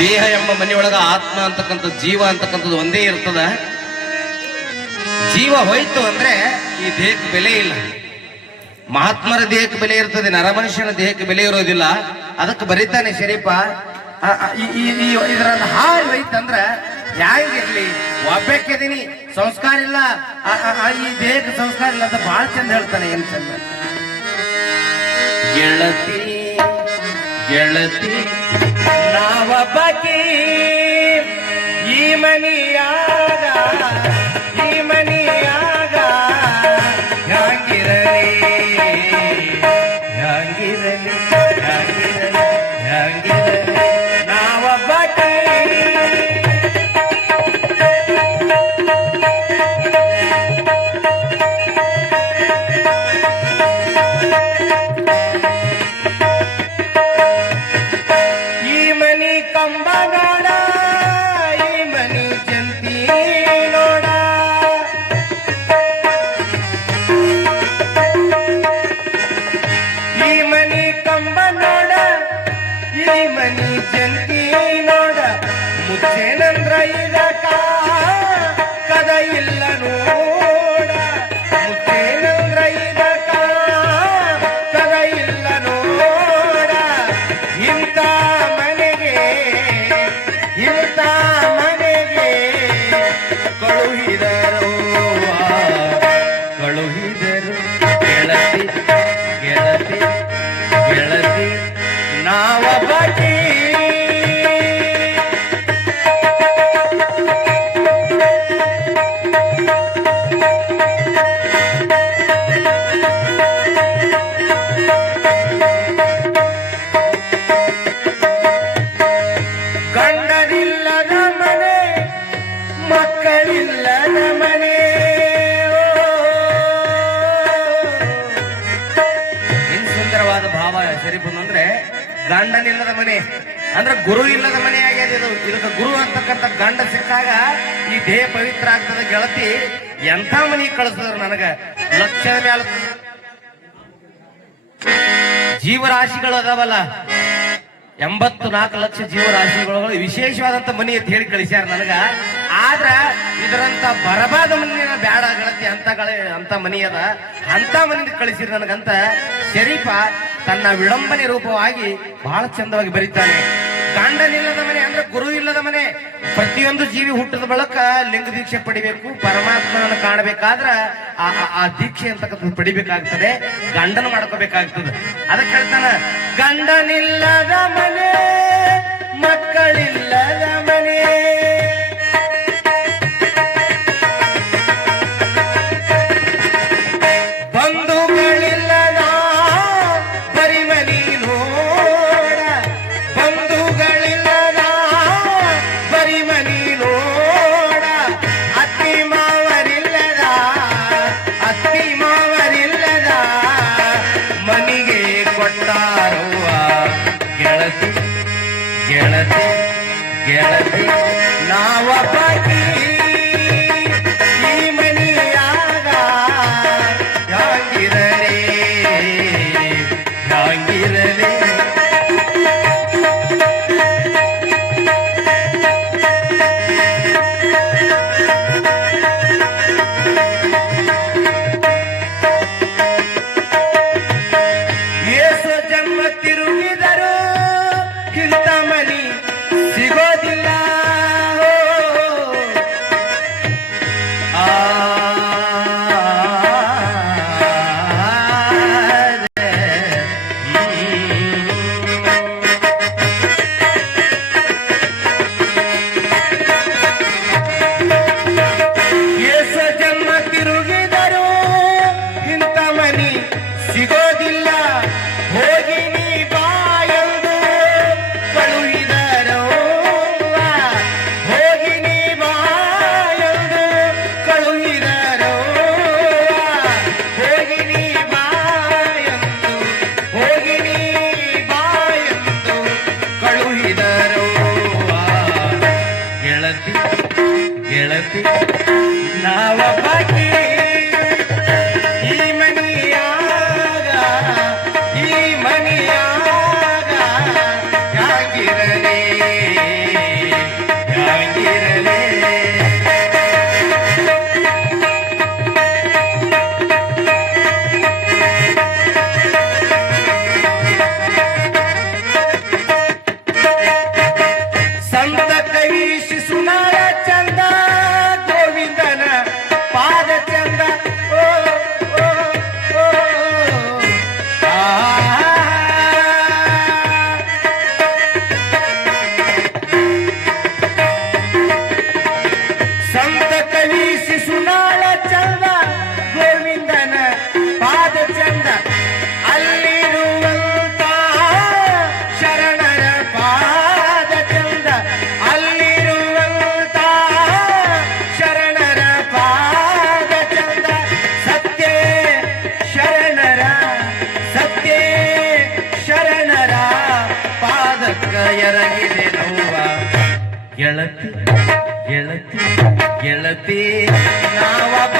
ದೇಹ ಎಂಬ ಮನೆಯೊಳಗ ಆತ್ಮ ಅಂತಕ್ಕಂಥ ಜೀವ ಅಂತಕ್ಕಂಥದ್ದು ಒಂದೇ ಇರ್ತದ. ಜೀವ ಹೋಯ್ತು ಅಂದ್ರೆ ಈ ದೇಹಕ್ಕೆ ಬೆಲೆ ಇಲ್ಲ. ಮಹಾತ್ಮರ ದೇಹಕ್ಕೆ ಬೆಲೆ ಇರ್ತದೆ, ನರಮನುಷ್ಯನ ದೇಹಕ್ಕೆ ಬೆಲೆ ಇರೋದಿಲ್ಲ. ಅದಕ್ಕೆ ಬರೀತಾನೆ ಶರೀಫ, ಇದರ ಹಾಲು ಹೋಯ್ತಂದ್ರ ಹ್ಯಾಂಗಿರ್ಲಿ, ಒಬ್ಬಕ್ಕಿದೀನಿ ಸಂಸ್ಕಾರ ಇಲ್ಲ, ಈ ದೇಹಕ್ಕೆ ಸಂಸ್ಕಾರ ಇಲ್ಲ ಅಂತ ಬಹಳ ಚಂದ ಹೇಳ್ತಾನೆ. ಏನ್ ಚಂದ ಗೆಳತಿ ಗೆಳತಿ ನಾವೊಬ್ಬಕಿ ಈ ಮನಿಯಾಗ ಹ್ಯಾಂಗಿರಲಿ ಹ್ಯಾಂಗಿರಲಿ ಹ್ಯಾಂಗಿರಲಿ ಹ್ಯಾಂಗಿರಲಿ ನಾವೊಬ್ಬಕಿ. ಜಂತಿ ನೋಡ ಮುಚ್ಚೇನಂದ್ರ ಇದಕ ಕದ ಇಲ್ಲ ನೋಡ, ಮುಚ್ಚೇನಂದ್ರ ಇದಕ ಕದ ಇಲ್ಲ ನೋಡ. ಇಂಥ ಮನೆಗೆ ಕಳುಹಿದರು ಗೆಳತಿ ಗೆಳತಿ ಗೆಳತಿ ನಾವೊಬ್ಬಕಿ. ಗಂಡನಿಲ್ಲದ ಮನೆ, ಮಕ್ಕಳಿಲ್ಲದ ಮನೆ. ಏನ್ ಸುಂದರವಾದ ಭಾವ ಶರೀಫನ್ ಅಂದ್ರೆ, ಗಂಡನಿಲ್ಲದ ಮನೆ ಅಂದ್ರೆ ಗುರು ಇಲ್ಲದ ಮನೆ ಆಗ್ಯದ ಇದು. ಇದಕ್ಕೆ ಗುರು ಅಂತಕ್ಕಂಥ ಗಂಡ ಸಿಕ್ಕಾಗ ಈ ದೇಹ ಪವಿತ್ರ ಆಗ್ತದ. ಗೆಳತಿ ಎಂಥ ಮನೆಗೆ ಕಳಿಸಿದ್ರು ನನಗ. ಲಕ್ಷದ ಮ್ಯಾಲ ಜೀವರಾಶಿಗಳು ಅದಾವಲ್ಲ, 84 ಲಕ್ಷ ಜೀವರಾಶಿಗಳು ವಿಶೇಷವಾದಂತ ಮನಿ ಅಂತ ಹೇಳಿ ಕಳಿಸ್ಯಾರ ನನಗ. ಆದ್ರ ಇದರಂತ ಬರಬಾದ ಮನಿನ ಬ್ಯಾಡ ಗೆಳತಿ, ಅಂತ ಮನಿ ಅದ, ಅಂತ ಮನಿ ಕಳಿಸಿರ್ ನನಗಂತ ಶರೀಫ ತನ್ನ ವಿಡಂಬನೆ ರೂಪವಾಗಿ ಬಹಳ ಚಂದವಾಗಿ ಬರೀತಾನೆ. ಗಂಡನಿಲ್ಲದ ಮನೆ ಅಂದ್ರೆ ಗುರು ಇಲ್ಲದ ಮನೆ. ಪ್ರತಿಯೊಂದು ಜೀವಿ ಹುಟ್ಟದ ಬಳಕ ಲಿಂಗ ದೀಕ್ಷೆ ಪಡಿಬೇಕು. ಪರಮಾತ್ಮನನ್ನು ಕಾಣಬೇಕಾದ್ರ ಆ ದೀಕ್ಷೆ ಅಂತಕ್ಕಂಥದ್ದು ಪಡಿಬೇಕಾಗ್ತದೆ, ಗಂಡನ ಮಾಡ್ಕೋಬೇಕಾಗ್ತದೆ. ಅದಕ್ಕೆ ಹೇಳ್ತಾನ, ಗಂಡನಿಲ್ಲದ ಮನೆ, ಮಕ್ಕಳಿಲ್ಲದ ಮನೆ. ಗೆಳತಿ ಗೆಳತಿ ನಾವೊಬ್ಬಕಿ ಈ ಮನಿಯಾಗ ಹ್ಯಾಂಗಿರಲಿ ಹ್ಯಾಂಗಿರಲಿ. ಏಸು ಜನ್ಮ ತಿರುಗಿದರು ಇಂಥ ಮನಿ ಸಿಗೋದಿಲ್ಲ. ಗೆಳತಿ ಗೆಳತಿ ಗೆಳತಿ ನಾವೊಬ್ಬ